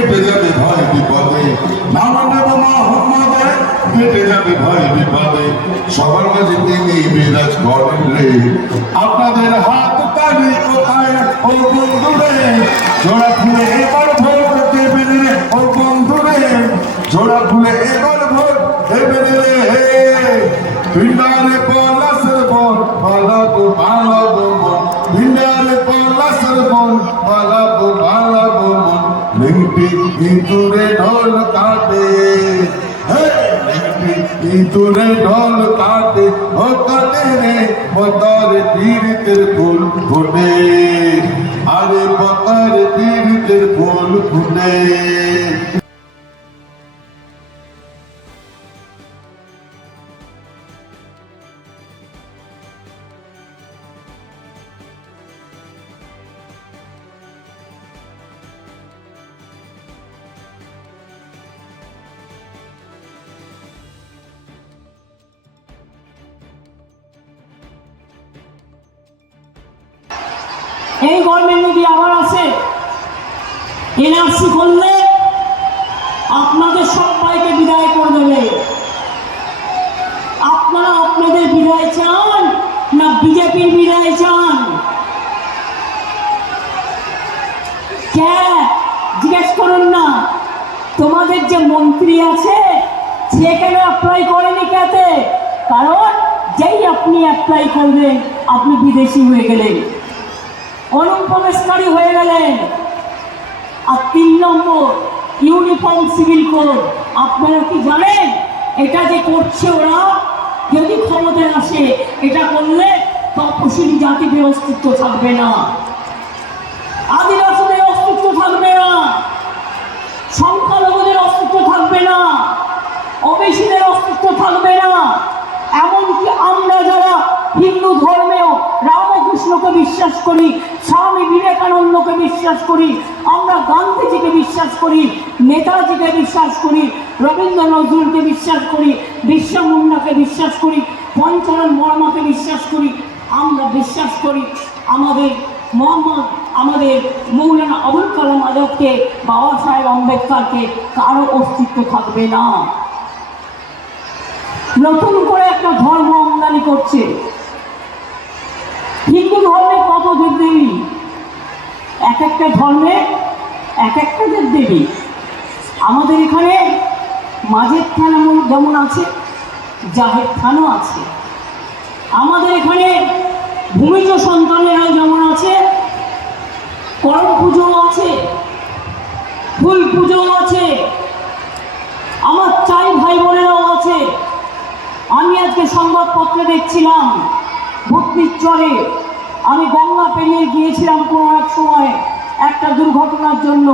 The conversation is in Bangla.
কেটে যাবে ভয় বিপদে, নাম নেব মোহাম্মদের, কেটে যাবে ভয় বিপদে। সবার মাঝে তিনি বিরাজ করেন রে, আপনাদের হাত তালি কোথায় ও বন্ধুরে, জোড়া ফুলে এবার ভোট দেবেন রে ও বন্ধুরে, জোড়া ফুলে এবার ভোট দেবেন রে। ভিন্ডারে পলাশের বন পালাবো পালাবো মন, ভিন্ডারে পলাশের বন পালাবো পালাবো মন। লিংটি ইঁদুরে ঢোল কাটে, ইঁদুরে ঢোল কাটে, ও কাটে রে পতার তীর্থের ফুল ফুটে, আরে পতার তীর্থের ফুল ফুটে। এই গভর্নমেন্ট যদি আবার আসে এনআরসি করলে আপনাদের সবাইকে বিদায় করে দেবে। আপনারা আপনাদের বিদায় চান না বিজেপির বিদায় চান? জিজ্ঞেস করুন না, তোমাদের যে মন্ত্রী আছে সে কেন অ্যাপ্লাই করেনি কেতে? কারণ যেই আপনি অ্যাপ্লাই করবেন আপনি বিদেশি হয়ে গেলেন, অনুপ্রবেশকারী হয়ে গেলেন। আর 3 নম্বর ইউনিফর্ম সিভিল কোড, আপনারা কি জানেন এটা যে করছে ওরা, যদি ক্ষমতায় আসে এটা করলে তপশিলি জাতিদের অস্তিত্ব থাকবে না, আদিবাসীদের অস্তিত্ব থাকবে না, সংখ্যালঘুদের অস্তিত্ব থাকবে না, ওবিসিদের অস্তিত্ব থাকবে না। এমনকি আমরা যারা হিন্দু ধর্মেও রামকৃষ্ণকে বিশ্বাস করি, স্বামী বিবেকানন্দকে বিশ্বাস করি, আমরা গান্ধীজিকে বিশ্বাস করি, নেতাজিকে বিশ্বাস করি, রবীন্দ্র নজরুলকে বিশ্বাস করি, বিরসা মুন্ডাকে বিশ্বাস করি, পঞ্চানন বর্মাকে বিশ্বাস করি, আমরা বিশ্বাস করি আমাদের মৌলানা আবুল কালাম আজাদকে, বাবা সাহেব আম্বেদকরকে, কারো অস্তিত্ব থাকবে না। নতুন করে একটা ধর্ম আমদানি করছে। হিন্দু ধর্মে কত দেবদেবী, এক একটা ধর্মে এক একটা দেবদেবী। আমাদের এখানে মাঝের থান যেমন আছে, জাহের থানও আছে। আমাদের এখানে ভূমিজ সন্তানেরা যেমন আছে, করম পুজোও আছে, ফুল পুজোও আছে, আমার চাই ভাই বোনেরাও আছে। আমি আজকে সংবাদপত্রে দেখছিলাম ভূতনির চরে, আমি গঙ্গা পেরিয়ে গিয়েছিলাম কোনো এক সময় একটা দুর্ঘটনার জন্য,